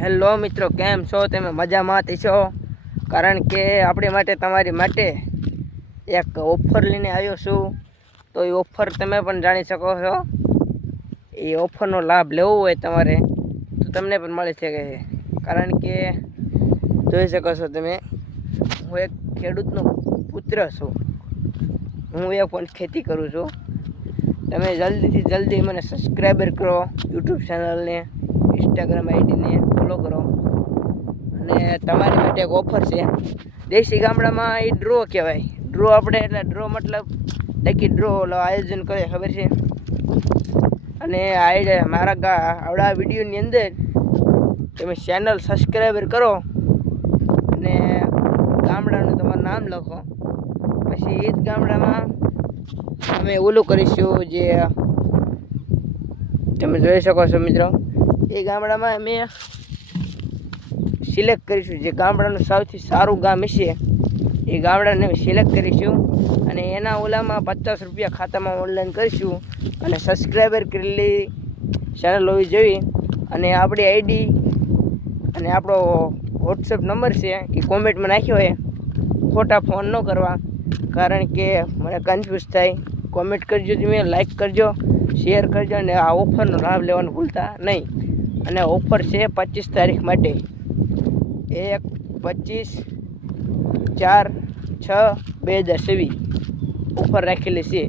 Hello મિત્રો, કેમ છો તમે? મજામાં છો? કારણ કે આપણી માટે તમારી માટે એક ઓફર લઈને આવ્યો છું. તો એ ઓફર તમે પણ જાણી શકો છો. એ ઓફરનો લાભ લેવો હોય તમારે તો તમને પણ મળી શકે છે. કારણ કે જોઈ શકો છો તમે, હું એક ખેડૂતનો પુત્ર છું. હું એક પણ ખેતી કરું છું. તમે જલ્દીથી જલ્દી મને સબસ્ક્રાઈબર કરો, યુટ્યુબ ચેનલને, ઇન્સ્ટાગ્રામ આઈડીને ફોલો કરો. અને તમારી માટે એક ઓફર છે. દેશી ગામડામાં એ ડ્રો કહેવાય. ડ્રો આપણે એટલે ડ્રો મતલબ લેખી ડ્રો આયોજન કરે, ખબર છે? અને આવડા વિડીયોની અંદર તમે ચેનલ સબસ્ક્રાઈબર કરો અને ગામડાનું તમારું નામ લખો. પછી એ જ ગામડામાં અમે ઓલું કરીશું, જે તમે જોઈ શકો છો મિત્રો. એ ગામડામાં અમે સિલેક્ટ કરીશું, જે ગામડાનું સૌથી સારું ગામ હશે એ ગામડાને સિલેક્ટ કરીશું. અને એના ઓલામાં 50 રૂપિયા ખાતામાં ઓનલાઈન કરીશું. અને સબસ્ક્રાઈબર કરેલી ચેનલ હોવી જોઈએ. અને આપણી આઈડી અને આપણો વોટ્સએપ નંબર છે એ કોમેન્ટમાં નાખ્યો હોય. ખોટા ફોન ન કરવા, કારણ કે મને કન્ફ્યુઝ થાય. કોમેન્ટ કરજો, તમે લાઈક કરજો, શેર કરજો અને આ ઓફરનો લાભ લેવાનું ભૂલતા નહીં. અને ઓફર છે 25 તારીખ માટે. 1/25/4/6/2024 ઓફર રાખેલી છે.